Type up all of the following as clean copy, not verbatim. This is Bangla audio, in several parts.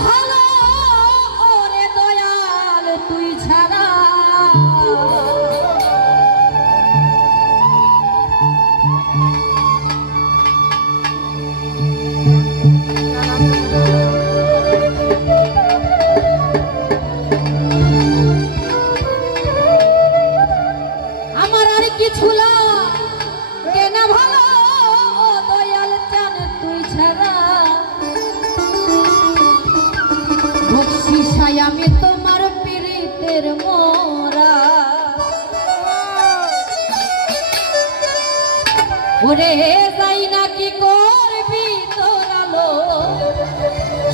ভালো ওরে দয়াল তুই ছাড়া আমার আর কিছু লাগে না ভালো ও দয়াল চান তুই ছাড়া বকশিসায় আমি তোমার পীড়িতের মোরা ওরে যাই না কি করবি তোরা লো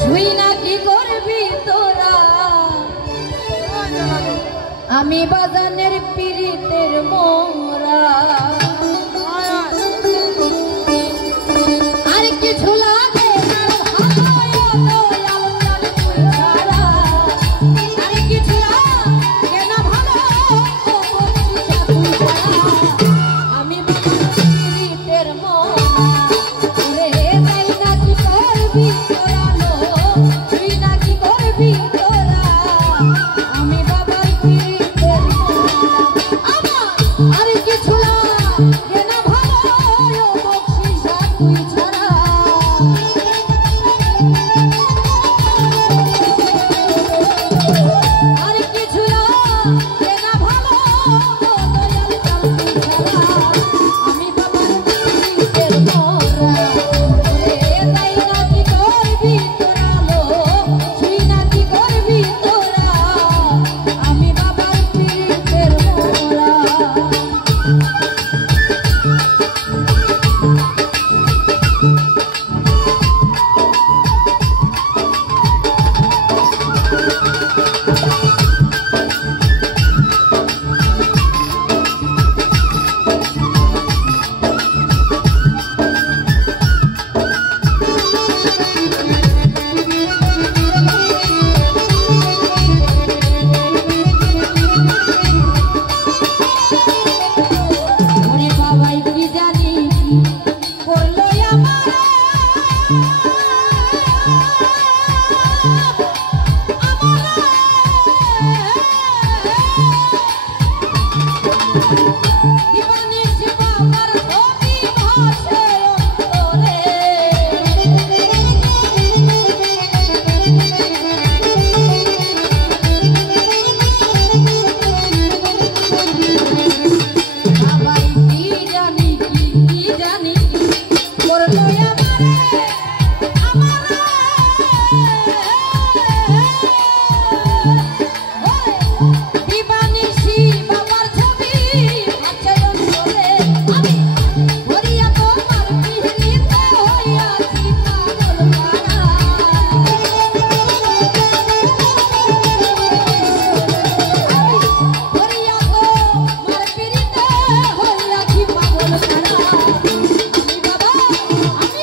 শুই না কি করবি তোরা আমি বাজানের পীড়িতের মোরা আর কিছু লাগে না ভালো দয়াল চান তুই ছাড়া আর কিছু লাগে না ভালো ও বকশিসা তুই ছাড়া আমি বাজানের পীড়িতের মোরা ওরে যাই না কি করবি তোরা লো তুই না কি করবি তোরা আমি বাবার পীড়িতের মোরা আমার আর কিছু লাগে না ভালো ও বকশিসা তুই ছাড়া আর কিছু লাগে না ভালো ও দয়াল চান তুই ছাড়া আমি বাবার পীড়িতের মোরা ওরে যাই না কি করবি তোরা লো শুই না কি করবি তোরা আমি বাবার পীড়িতের মোরা ওরে বাবাই কি জানি কি করলো আমারে দিবানিশি বাবার ছবি ভাসে অন্তরে বাবাই কি জানি কি করলো দিবানিশি বাবার ছবি ভাসে অন্তরে আমি ভরিয়া তোমার পিড়িতে হইয়াছি পাগল পারা ভরিয়া তোমার পিড়িতে হইয়াছি পাগল পারা আমি বাবা আমি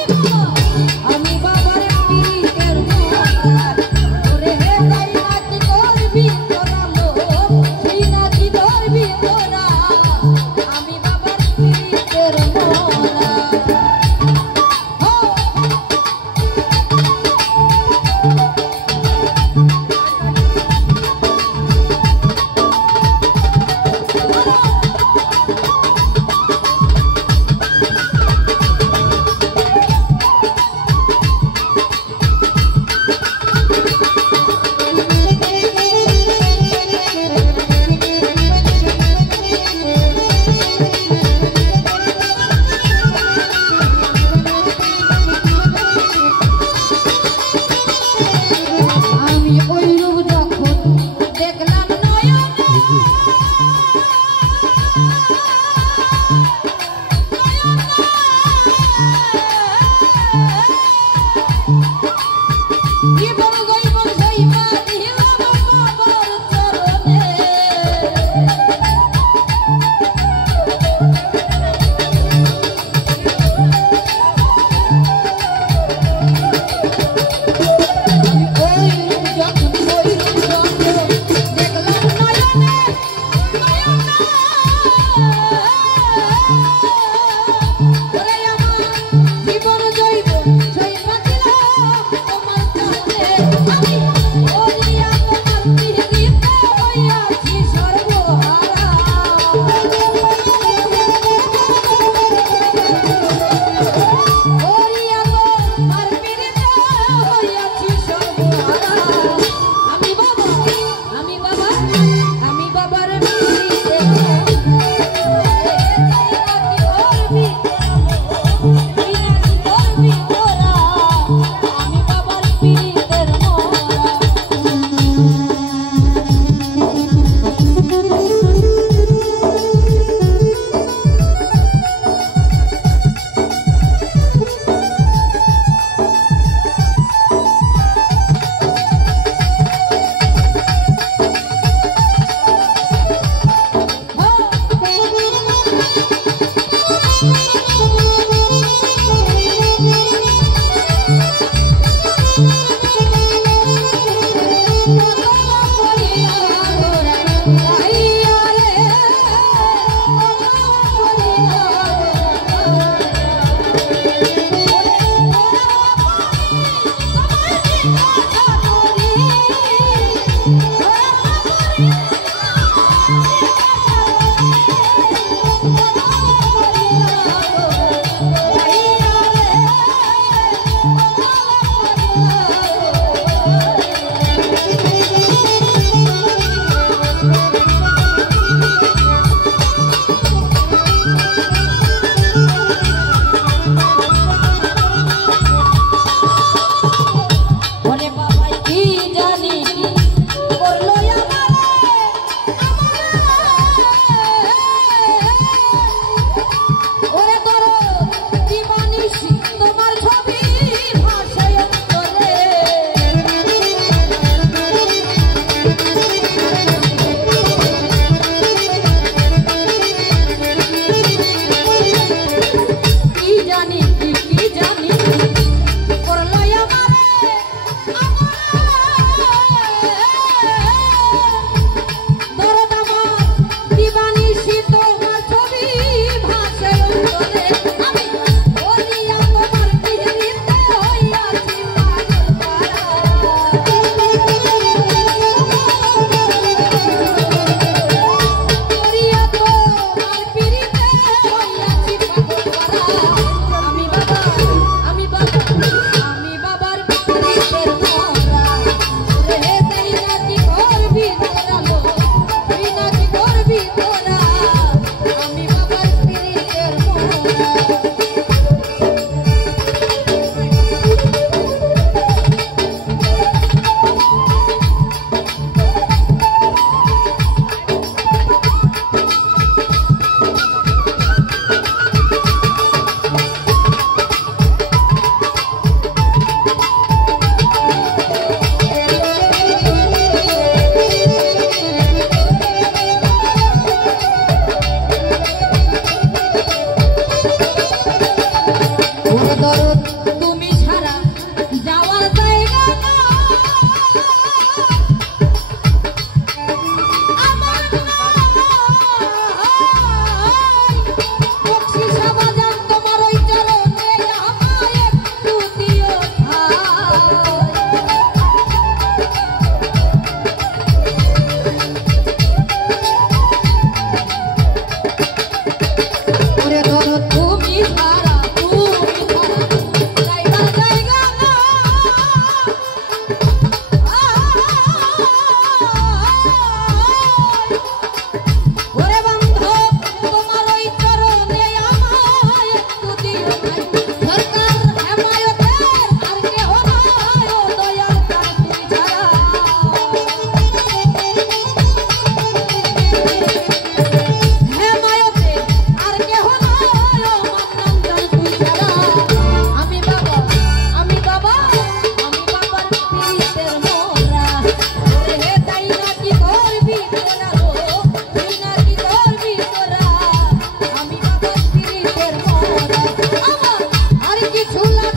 ঝুলা